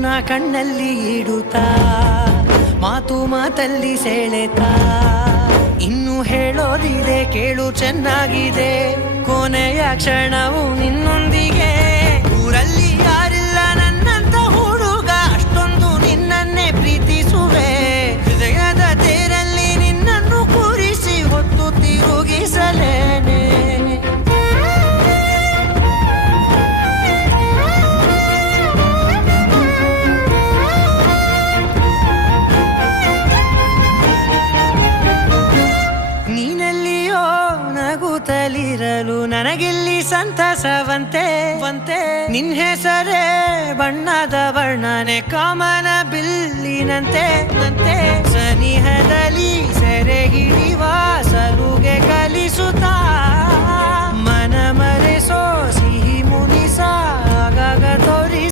ನನ್ನ ಕಣ್ಣಲ್ಲಿ ಇಡುತ್ತಾ ಮಾತು ಮಾತಲ್ಲಿ ಸೆಳೆತಾ ಇನ್ನು ಹೇಳೋದಿದೆ ಕೇಳು ಚೆನ್ನಾಗಿದೆ ಕೊನೆಯ ಕ್ಷಣವು ನಿನ್ನೊಂದಿಗೆ ಊರಲ್ಲಿ ಯಾರಿಲ್ಲ ನನ್ನಂತ ಹುಡುಗ ಅಷ್ಟೊಂದು ನಿನ್ನನ್ನೇ ಪ್ರೀತಿಸುವೆ ಹೃದಯದ ತೇರಲ್ಲಿ ನಿನ್ನನ್ನು ಕೂರಿಸಿ ಹೊತ್ತು ತಿರುಗಿಸಲೇನೆ ನೀನೆಲ್ಲಿಯೋ ನಗುತ್ತಲಿರಲು ನನಗಿಲ್ಲಿ ಸಂತಸವಂತೆ ನಿನ್ ಹೆಸರೇ ಬಣ್ಣದ ವರ್ಣನೆ ಕಾಮನ ಬಿಲ್ಲಿನಂತೆ ಸನಿಹದಲ್ಲಿ ಸೆರೆ ಹಿಡಿಯುವ ಸಲುಗೆ ಕಲಿಸುತ್ತಾ ಮನ ಮರೆಸೋ ಸಿಹಿ ಮುನಿಸ ಆಗಾಗ ತೋರಿಸ